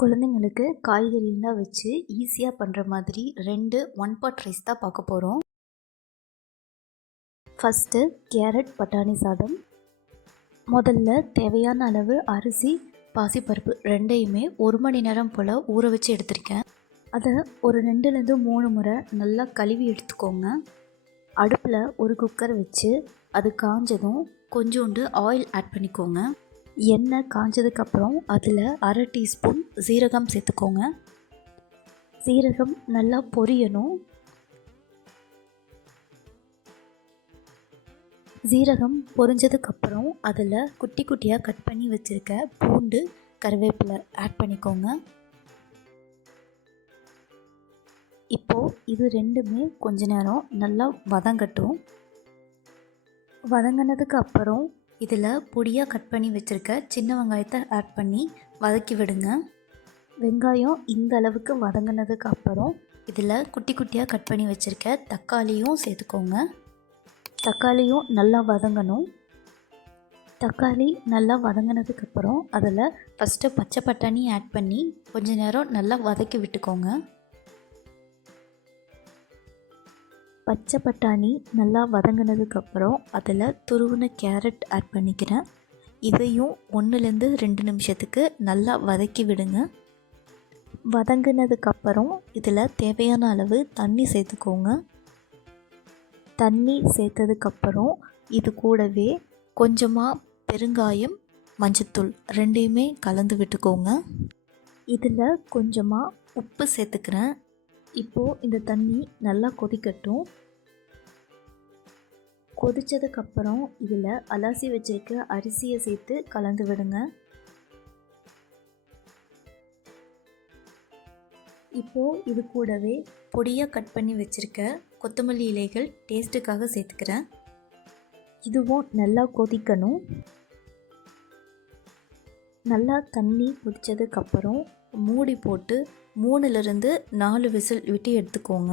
குழந்தைங்களுக்கு காய்கறிலாம் வச்சு ஈஸியாக பண்ணுற மாதிரி 2 ஒன் பாட் ரைஸ் தான் பார்க்க போகிறோம். ஃபஸ்ட்டு கேரட் பட்டாணி சாதம். முதல்ல தேவையான அளவு அரிசி, பாசிப்பருப்பு ரெண்டையுமே 1 மணி நேரம் போல் ஊற வச்சு எடுத்திருக்கேன். அதை ஒரு 2லேருந்து 3 முறை நல்லா கழுவி எடுத்துக்கோங்க. அடுப்பில் ஒரு குக்கர் வச்சு அது காஞ்சதும் கொஞ்சோண்டு ஆயில் ஆட் பண்ணிக்கோங்க. எண்ணெய் காஞ்சதுக்கப்புறம் அதில் 1/2 டீஸ்பூன் சீரகம் சேர்த்துக்கோங்க. சீரகம் நல்லா பொரியணும். சீரகம் பொரிஞ்சதுக்கப்புறம் அதில் குட்டி குட்டியாக கட் பண்ணி வச்சுருக்க பூண்டு, கருவேப்பிலை ஆட் பண்ணிக்கோங்க. இப்போது இது ரெண்டுமே கொஞ்ச நேரம் நல்லா வதங்கட்டும். வதங்கினதுக்கு அப்புறம் இதில் பொடியாக கட் பண்ணி வச்சுருக்க சின்ன வெங்காயத்தை ஆட் பண்ணி வதக்கி விடுங்க. வெங்காயம் இந்த அளவுக்கு வதங்கினதுக்கு அப்புறம் இதில் குட்டி குட்டியாக கட் பண்ணி வச்சுருக்க தக்காளியும் சேர்த்துக்கோங்க. தக்காளியும் நல்லா வதங்கணும். தக்காளி நல்லா வதங்கினதுக்கப்புறம் அதில் ஃபஸ்ட்டு பச்சை பட்டாணி ஆட் பண்ணி கொஞ்ச நேரம் நல்லா வதக்கி விட்டுக்கோங்க. பச்சை பட்டாணி நல்லா வதங்கினதுக்கப்புறம் அதில் துருவின கேரட் ஆட் பண்ணிக்கிறேன். இதையும் 1லேருந்து 2 நிமிஷத்துக்கு நல்லா வதக்கி விடுங்க. வதங்கினதுக்கப்புறம் இதில் தேவையான அளவு தண்ணி சேர்த்துக்கோங்க. தண்ணி சேர்த்ததுக்கப்புறம் இது கூடவே கொஞ்சமாக பெருங்காயம், மஞ்சத்தூள் ரெண்டையுமே கலந்து விட்டுக்கோங்க. இதில் கொஞ்சமாக உப்பு சேர்த்துக்கிறேன். இப்போது இந்த தண்ணி நல்லா கொதிக்கட்டும். கொதித்ததுக்கப்புறம் இதில் அலசி வச்சுருக்க அரிசியை சேர்த்து கலந்து விடுங்க. இப்போது இது கூடவே பொடியாக கட் பண்ணி வச்சுருக்க கொத்தமல்லி இலைகள் டேஸ்ட்டுக்காக சேர்த்துக்கிறேன். இதுவும் நல்லா கொதிக்கணும். நல்லா தண்ணி கொதித்ததுக்கப்புறம் மூடி போட்டு 3லேருந்து 4 விசில் விட்டு எடுத்துக்கோங்க.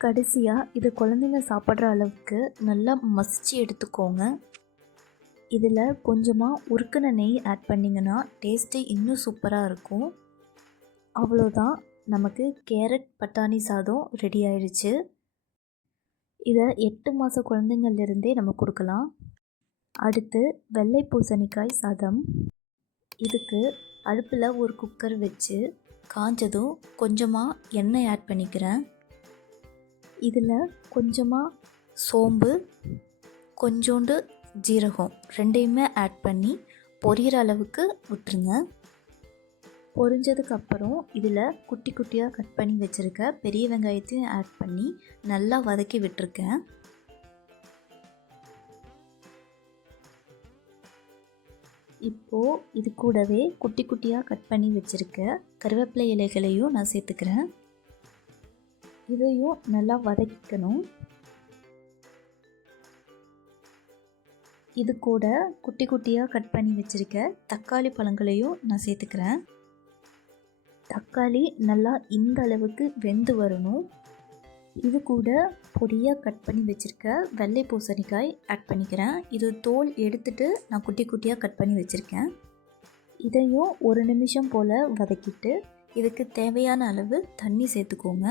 கடைசியாக இது குழந்தைங்க சாப்பிட்ற அளவுக்கு நல்லா மசிச்சு எடுத்துக்கோங்க. இதில் கொஞ்சமாக உருக்கின நெய் ஆட் பண்ணிங்கன்னா டேஸ்ட்டு இன்னும் சூப்பராக இருக்கும். அவ்வளோதான், நமக்கு கேரட் பட்டாணி சாதம் ரெடி ஆயிடுச்சு. இதை 8 மாத குழந்தைங்கள்லேருந்தே நம்ம கொடுக்கலாம். அடுத்து வெள்ளை பூசணிக்காய் சாதம். இதுக்கு அடுப்பில் ஒரு குக்கர் வச்சு காஞ்சதும் கொஞ்சமாக எண்ணெய் ஆட் பண்ணிக்கிறேன். இதில் கொஞ்சமாக சோம்பு, கொஞ்சோண்டு ஜீரகம் ரெண்டையுமே ஆட் பண்ணி பொரியிற அளவுக்கு விட்டுருங்க. பொரிஞ்சதுக்கப்புறம் இதில் குட்டி குட்டியாக கட் பண்ணி வச்சுருக்க பெரிய வெங்காயத்தையும் ஆட் பண்ணி நல்லா வதக்கி விட்டுருக்கேன். இப்போது இது கூடவே குட்டி குட்டியாக கட் பண்ணி வச்சுருக்க கருவேப்பிலை இலைகளையும் நான் சேர்த்துக்கிறேன். இதையும் நல்லா வதக்கிக்கணும். இது கூட குட்டி குட்டியாக கட் பண்ணி வச்சுருக்க தக்காளி பழங்களையும் நான் சேர்த்துக்கிறேன். தக்காளி நல்லா இந்த அளவுக்கு வெந்து வரணும். இது கூட பொடியாக கட் பண்ணி வச்சுருக்க வெள்ளை பூசணிக்காய் ஆட் பண்ணிக்கிறேன். இது தோல் எடுத்துட்டு நான் குட்டி குட்டியாக கட் பண்ணி வச்சுருக்கேன். இதையும் 1 நிமிஷம் போல் வதக்கிட்டு இதுக்கு தேவையான அளவு தண்ணி சேர்த்துக்கோங்க.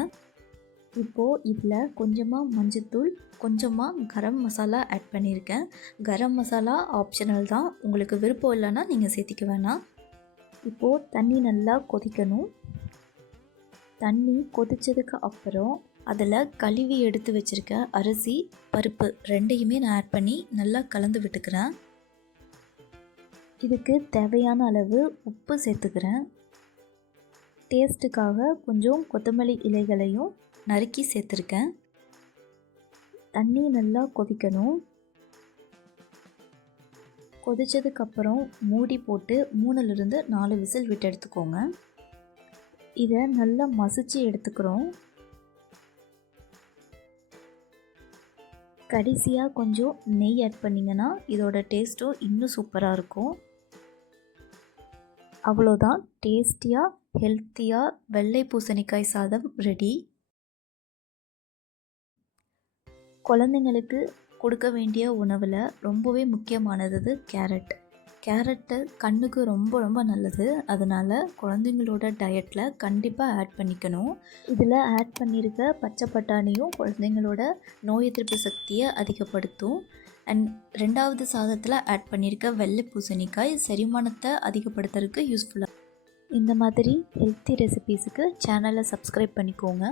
இப்போது இதில் கொஞ்சமாக மஞ்சத்தூள், கொஞ்சமாக கரம் மசாலா ஆட் பண்ணியிருக்கேன். கரம் மசாலா ஆப்ஷனல் தான், உங்களுக்கு விருப்பம் இல்லைன்னா நீங்கள் சேர்த்திக்க வேணாம். இப்போது தண்ணி நல்லா கொதிக்கணும். தண்ணி கொதித்ததுக்கு அப்புறம் அதில் கழுவி எடுத்து வச்சுருக்க அரிசி, பருப்பு ரெண்டையுமே நான் ஆட் பண்ணி நல்லா கலந்து விட்டுக்கிறேன். இதுக்கு தேவையான அளவு உப்பு சேர்த்துக்கிறேன். டேஸ்ட்டுக்காக கொஞ்சம் கொத்தமல்லி இலைகளையும் நறுக்கி சேர்த்துருக்கேன். தண்ணி நல்லா கொதிக்கணும். கொதித்ததுக்கப்புறம் மூடி போட்டு 3லேருந்து 4 விசில் விட்டு எடுத்துக்கோங்க. இதை நல்லா மசிச்சு எடுத்துக்கிறோம். கடைசியாக கொஞ்சம் நெய் ஆட் பண்ணிங்கன்னா இதோட டேஸ்ட்டும் இன்னும் சூப்பராக இருக்கும். அவ்வளோதான், டேஸ்டியாக ஹெல்த்தியாக வெள்ளை பூசணிக்காய் சாதம் ரெடி. குழந்தைங்களுக்கு கொடுக்க வேண்டிய உணவில் ரொம்பவே முக்கியமானது கேரட். கேரட்டு கண்ணுக்கு ரொம்ப ரொம்ப நல்லது. அதனால் குழந்தைங்களோட டயட்டில் கண்டிப்பாக ஆட் பண்ணிக்கணும். இதில் ஆட் பண்ணியிருக்க பச்சை பட்டாணியும் குழந்தைங்களோட நோய் எதிர்ப்பு சக்தியை அதிகப்படுத்தும். அண்ட் 2வது சாதத்தில் ஆட் பண்ணியிருக்க வெள்ளை பூசணிக்காய் செரிமானத்தை அதிகப்படுத்துறதுக்கு யூஸ்ஃபுல்லாக. இந்த மாதிரி ஹெல்த்தி ரெசிபீஸுக்கு சேனலை சப்ஸ்கிரைப் பண்ணிக்கோங்க.